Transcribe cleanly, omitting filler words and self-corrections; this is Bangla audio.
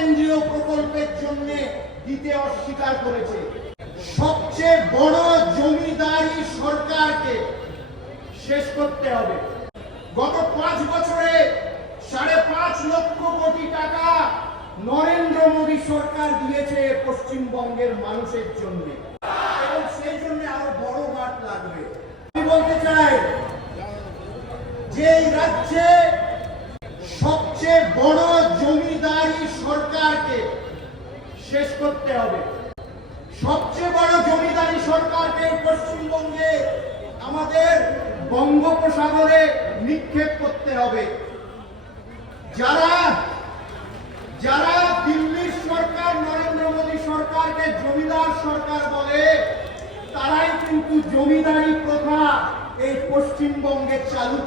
কেন্দ্রীয় প্রকল্পের জন্য দিতে অস্বীকার করেছে। সবচেয়ে বড় জমিদারি সরকারকে শেষ করতে হবে। গত 5 বছরে 5.5 লক্ষ কোটি টাকা নরেন্দ্র মোদী সরকার দিয়েছে পশ্চিমবঙ্গের মানুষের জন্য, এবং সেই জন্য আরো বড় মাঠ লাগবে। আমি বলতে চাই যে এই রাজ্যে সবচেয়ে বড় জমিদারি সরকারকে শেষ করতে হবে। সবচেয়ে বড় জমিদারি সরকারকে পশ্চিমবঙ্গে আমাদের বঙ্গোপসাগরে নিক্ষেপ করতে হবে। যারা দিল্লির সরকার নরেন্দ্র মোদী সরকারকে জমিদার সরকার বলে, তারাই কিন্তু জমিদারি প্রথা এই পশ্চিমবঙ্গে চালু